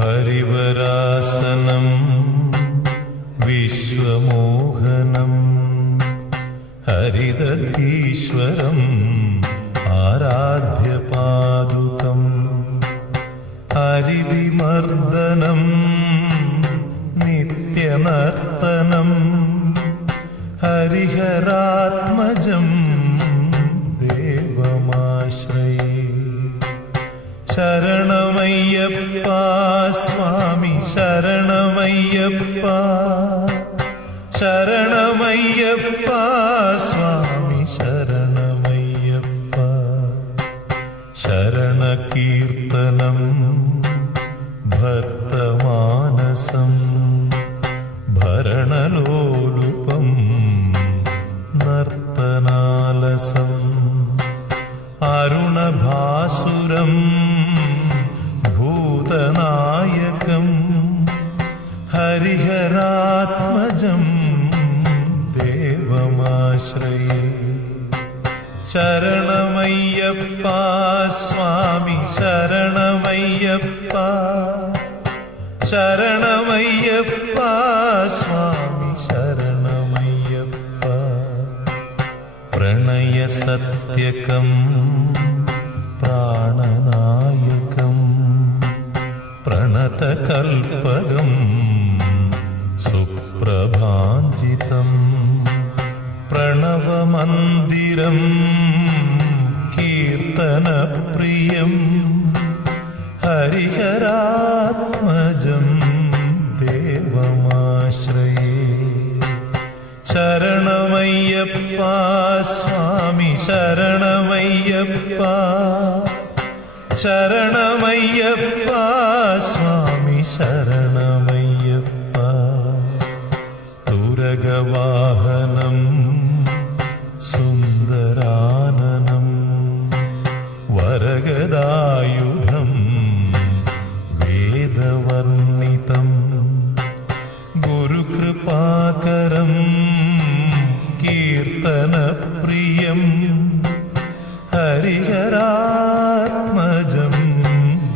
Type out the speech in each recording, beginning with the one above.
ഹരിവരാസനം വിശ്വമോഹനം ഹരിദധീശ്വരം ആരാധ്യപാദുകം ഹരിവിമർദ്ദനം നിത്യനർത്തനം ഹരിഹരാത്മജം ദേവമാശ്രയേ. ശരണമയ്യപ്പ സ്വാമി ശരണമയ്യപ്പ, ശരണമയ്യപ്പ സ്വാമി ശരണമയ്യപ്പ. ശരണകീർത്തനം ഭക്തമാനസം ഭരണലോലുപം നർത്തനാലസം അരുണഭാസുരം ഭൂതനായകം ഹരിഹരാത്മജം ദേവമാശ്രയേ. ശരണമയ്യപ്പ സ്വാമി ശരണമയ്യപ്പ, ശരണമയ്യപ്പ സ്വാമി ശരണമയ്യപ്പ. പ്രണയസത്യകം പ്രാണനായകം പ്രണതകൽപകം സുപ്രഭാഞ്ജിതം പ്രണവമന്ദിരം കീർത്തനപ്രിയം ഹരിഹരാത്മജം ദേവമാശ്രയേ. ശരണമയ്യപ്പ സ്വാമി ശരണമയ്യപ്പ, ശരണമയ്യപ്പ സ്വാമി ശരണമയ്യപ്പ. തുരഗവാഹനം സുന്ദരാനനം വരഗദായുധം വേദവർണിതം ഗുരുകൃപാകരം കീർത്തനപ്രിയം ഹരിഹരാത്മജം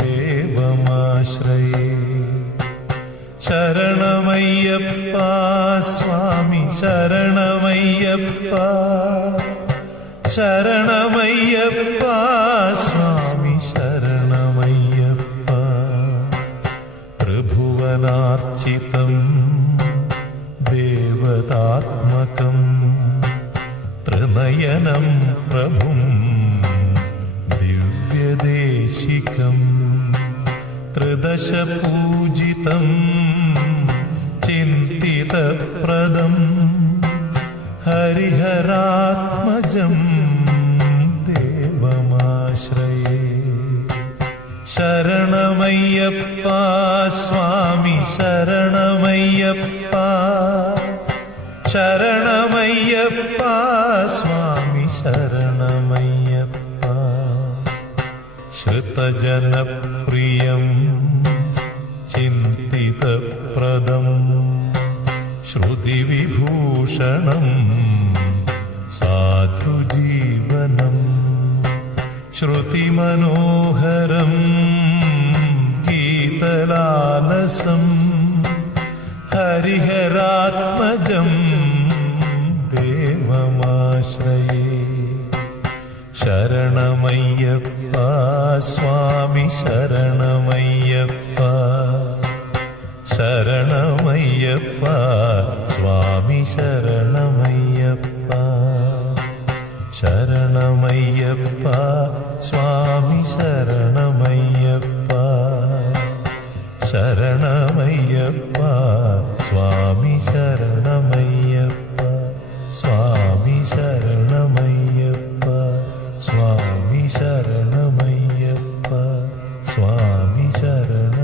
ദേവമാശ്രയേ. ശരണമയ്യപ്പ സ്വാമി ശരണമയ്യപ്പ, ശരണമയ്യപ്പ സ്വാമി ശരണമയ്യപ്പ. ത്രിഭുവനാർച്ചിതം ദേവതാത്മകം ത്രിനയനം പ്രഭും ദിവ്യദേശികം ത്രിദശപൂജിതം ചിന്തിതപ്രദം ഹരിഹരാത്മജം ദേവമാശ്രയേ. ശരണമയ്യപ്പ സ്വാമി ശരണമയ്യപ്പ, ശരണമയ്യപ്പ സ്വാമി ശരണമയ്യപ്പ. ശ്രുതജനപ്രിയം ചിന്തിതപ്രദം ശ്രുതിവിഭൂഷണം സാധുജീവനം ശ്രുതിമനോഹരം ഗീതലാലസം ഹരിഹരാത്മജം ദേവമാശ്രയേ. ശരണമയ്യപ്പ സ്വാമി ശരണമയ്യപ്പ, ശരണമയ്യപ്പ സ്വാമി ശരണമയ്യപ്പ, ശരണമയ്യപ്പ സ്വാമി ശരണമയ്യപ്പ, ശരണമയ്യപ്പ സ്വാമി ശരണമയ്യപ്പ, സ്വാമി ശരണമയ്യപ്പ, സ്വാമി ശരണമയ്യപ്പ, സ്വാമി ശരണ